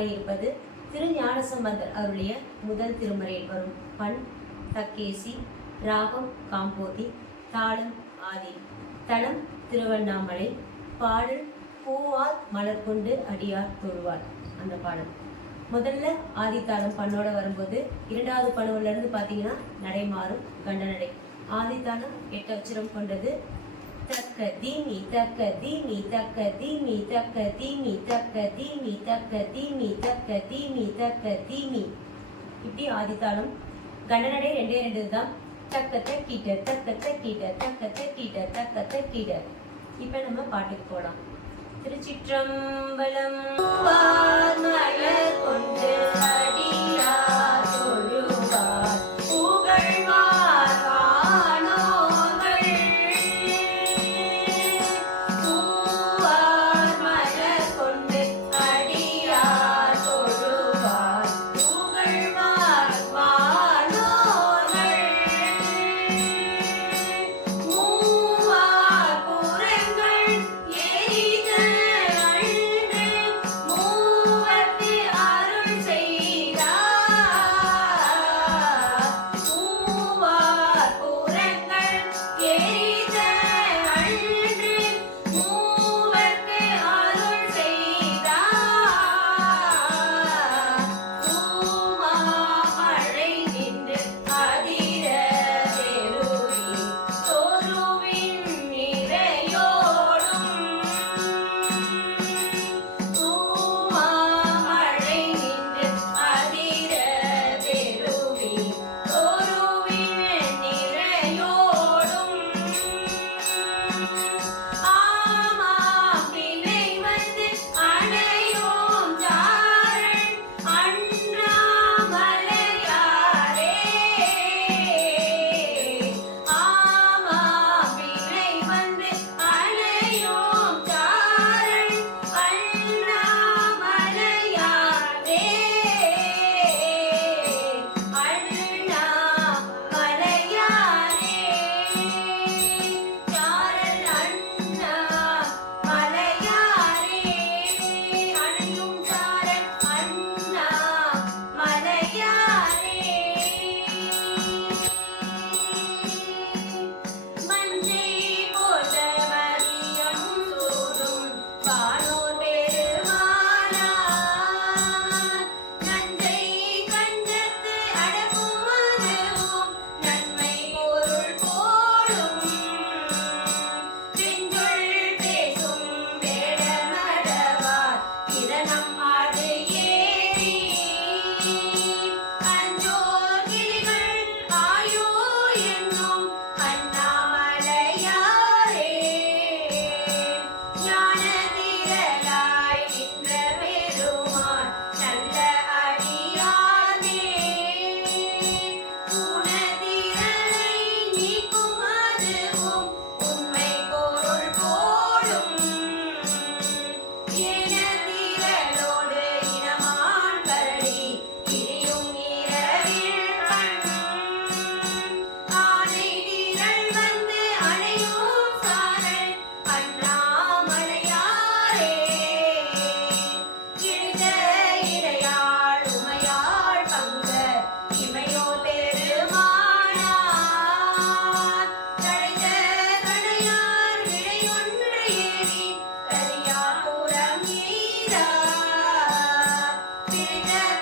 இருப்பது திரு ஞானசம்பந்தர் அவருடைய முதல் திருமுறையில் வரும். பண் தக்கேசி ராகம் காம்போதி தாளம் ஆதி. தனம் திருவண்ணாமலை. பாடல் பூவால் மலர் கொண்டு அடியார் தொழுவார். அந்த பாடல். முதல்ல ஆதித்தாளம் பண்ணோட வரும்போது இரண்டாவது பண்ணுவிலிருந்து பார்த்தீங்கன்னா நடை மாறும் கண்டநடை ஆதித்தாளம் எட்டு அச்சரம் கொண்டது تقديمي تقديمي تقديمي تقديمي تقديمي تقديمي تقديمي تقديمي இப்படி ஆதித்தாளம் கண்டனடை ரெண்டே ரெண்டு தான் தக்க தக்கிட்ட தக்க தக்கிட்ட தக்க தக்கிட்ட தக்க தக்கிட்ட. இப்போ நம்ம பாட்டுக்கு போகலாம் திருச்சிற்றம்பலம் மலர் கொண்டு Happy